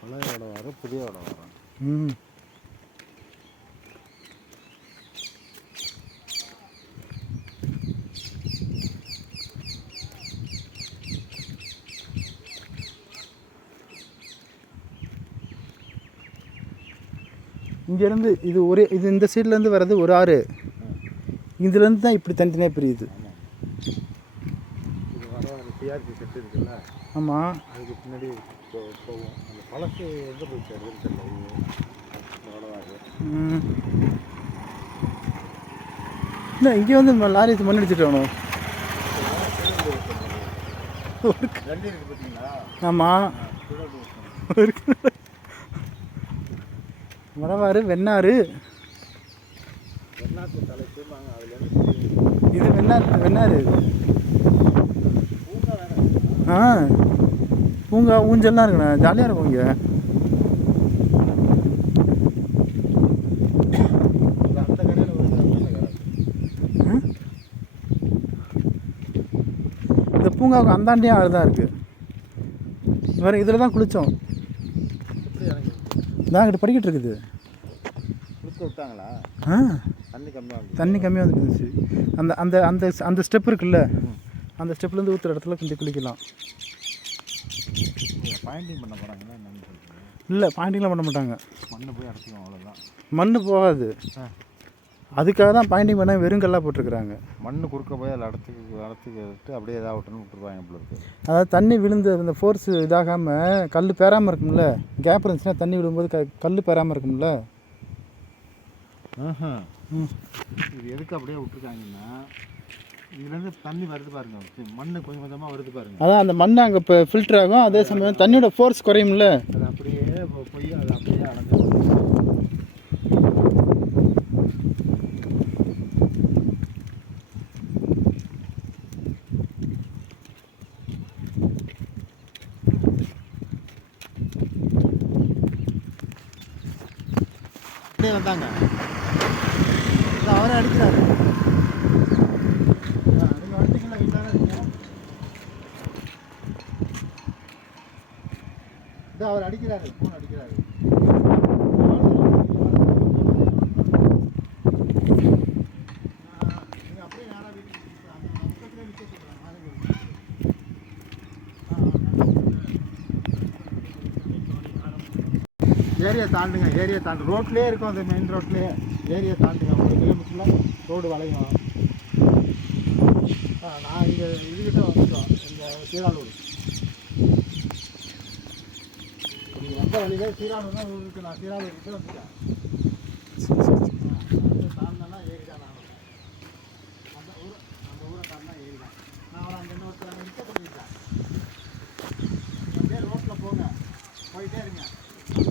பழைய வடை வரும் புதிய வடை வரும். ம். இங்கேருந்து இது ஒரே இது இந்த சைட்லேருந்து வர்றது ஒரு ஆறு. இதுலேருந்து தான் இப்படி தனித்தனியாக பிரியுது. வர டிஆர்பி செட்டு இருக்குல்ல? ஆமாம் அதுக்கு பின்னாடி போ- போகும் அந்த பழசு எங்கே போய் சேருதுன்னு தெரியல இது இங்கே வந்து லாரி மண் அடிச்சுட்டு வரணும். ரெண்டு இருக்கு பார்த்தீங்களா ஆமாம் மரவாறு வெண்ணாறு. இது வெண்ணாறு வெண்ணாறு. இது ஆ. பூங்கா ஊஞ்சல்லாம் இருக்குண்ணே. ஜாலியாக இருக்கும் இங்கே. இந்த பூங்காவுக்கு அந்தாண்டியும் ஆறு தான் இருக்குது வேறு இதில் தான் குளித்தோம் அங்கிட்ட படிக்கிட்டு இருக்குது. விட்டாங்களா ஆ. தண்ணி கம்மியாக தண்ணி கம்மியாக வந்துருந்துச்சு அந்த அந்த அந்த அந்த ஸ்டெப் இருக்குல்ல? அந்த ஸ்டெப்லேருந்து ஊற்றுற இடத்துல கொஞ்சம் குளிக்கலாம். பாயிண்டிங் பண்ண சொல்லுங்கள் இல்லை பாயிண்டிங்லாம் பண்ண மாட்டாங்க. மண்ணை போய் அடைச்சிக்கும் அவ்வளோதான் மண் போகாது. அதுக்காக தான் பாயிண்டிங் பண்ண வெறுங்கல்லாம் போட்டிருக்கிறாங்க. மண் குறுக்க போய் அதில் அடத்துக்கு அடத்துக்கிட்டு அப்படியே ஏதாவது விட்டுன்னு விட்டுருவாங்க இருக்கு. அதாவது தண்ணி விழுந்து அந்த ஃபோர்ஸ் இதாகாமல் கல் பெறாமல் இருக்கும்ல? கேப் இருந்துச்சுன்னா தண்ணி விழும்போது க கல் பெறாமல் இருக்கும்ல. இது எதுக்கு அப்படியே விட்டுருக்காங்கன்னா இதுலேருந்து தண்ணி வருது பாருங்க. மண் கொஞ்சம் கொஞ்சமாக வருது பாருங்க. அதான் அந்த மண் அங்கே இப்போ ஃபில்டர் ஆகும். அதே சமயம் தண்ணியோட ஃபோர்ஸ் குறையும்ல. அது அப்படியே போய் அது அப்படியே அப்படியே வந்தாங்க. அவரே அடிக்கிறாரு. அவர் அடிக்கிறாரு ஃபோன் அடிக்கிறாரு. ஆ, அப்படியே ஏரியா தாண்டுங்க ஏரியா தாண்டு. ரோட்லேயே இருக்கும் அந்த மெயின் ரோட்லேயே. ஏரியா தாண்டுங்க. ஒரு கிலோமீட்டரில் ரோடு வளையும். நான் இங்கே இதுக்கிட்ட வந்துட்டோம் இந்த சீராளூர் நீங்கள் வந்த வழியிலே தான் இருக்கு நான் சீராளூர் கிட்ட வந்துட்டேன் நான் அந்த ஊரை அந்த ஊரை தாண்டினா ஏரி நான் அவரை அங்கே இன்னொருத்தர் அங்கே நிற்க அப்படியே ரோட்டில் போங்க போயிட்டே இருங்க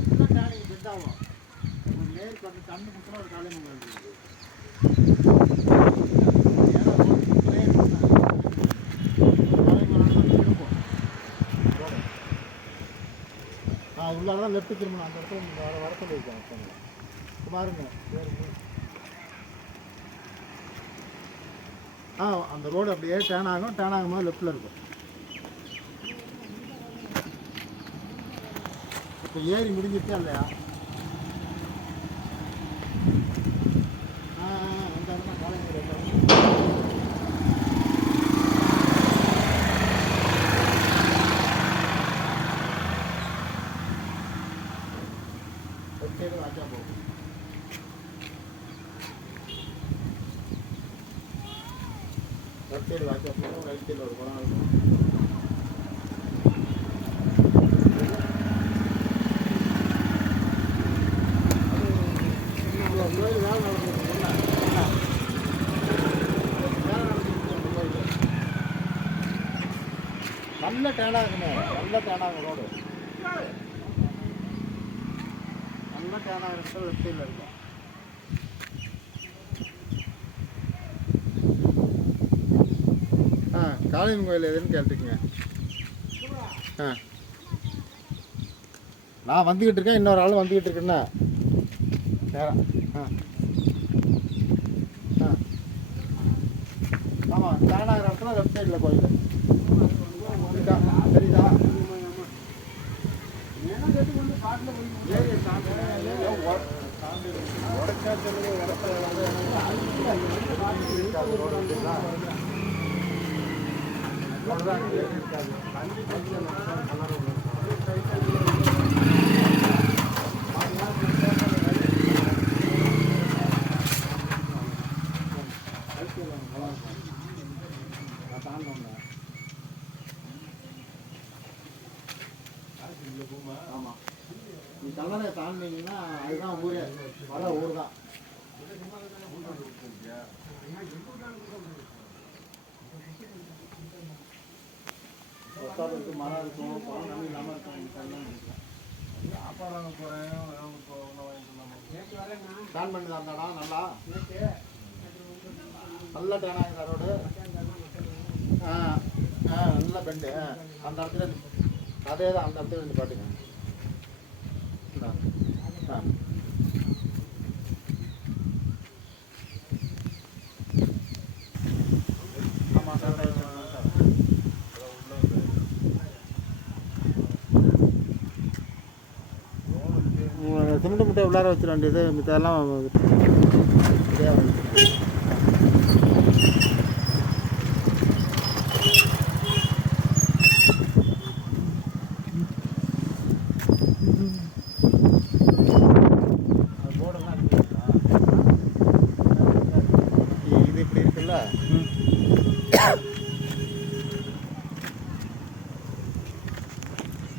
இன்னும் டேனிங் பெட் ஆகும் உங்களுக்கு வந்து தண்ணி குடிச்சா ஒரு காலையில் உங்களுக்கு ஆ உள்ளார தான் லெஃப்ட் திரும்பணும். அந்த இடத்துல நீங்கள் வர வர சொல்லியிருக்கேன் பாருங்க. ஆ அந்த ரோடு அப்படியே டேன் ஆகும். டேன் ஆகும்போது லெஃப்டில் இருக்கும். இப்போ ஏறி முடிஞ்சிருச்சா இல்லையா? പ്രത്യേക മാറ്റാൻ പോകും லெஃப்ட் சைடு வாட்ச் பண்ணுவோம் ரைட் சைடில் ஒரு குளம் இருக்கும். நல்ல டேனாக இருக்குமே நல்ல டேனாக ரோடு. நல்ல டேன் ஆகிற இடத்துல லெஃப்ட் சைடில் இருக்கும் ஆ காளியம்மன் கோயில் எதுன்னு கேட்டுக்குங்க. ஆ. நான் வந்துக்கிட்டு இருக்கேன் இன்னொரு ஆள் வந்துக்கிட்டு இருக்கேன்னா. நேரம் ஆ. ஆ. ஆமாம் டேன் இடத்துல லெஃப்ட் சைடில் கோயில் இருக்கா? தெரியுதா ஏரியை தாண்டி ஏரியை உட- தாண்டி உடைச்சா சொல்லுங்க, உடைச்சா வந்து இருக்காது ரோடு இல்லைங்களா? அவ்வளவுதான், ஏரி இருக்காது. நான் தாண்டோம்ல. ஆமா நீ கல்லணையை தாண்டினீங்கன்னா அதுதான் ஊரே. வர ஊர் தான் இருக்கு மரம் இருக்கும் பழம் இல்லாமல் இருக்கும் இதெல்லாம் இருக்கும். பிளான் பண்ணி தந்தாடா நல்லா? நல்ல டேன் ஆகுது ரோடு? ஆ ஆ நல்ல பெண்டு. அந்த இடத்துல அதே தான் அந்த இடத்துல நின்று பாட்டுங்க இந்தா. ஆ ஆமாம் சார் ரைட் சார் சிமெண்ட் உள்ளார வச்சிட வேண்டியது மித்தெல்லாம் போர்டெல்லாம் இது இப்படி இருக்குல்ல?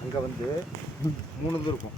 அங்கே வந்து மூணு இது இருக்கும்.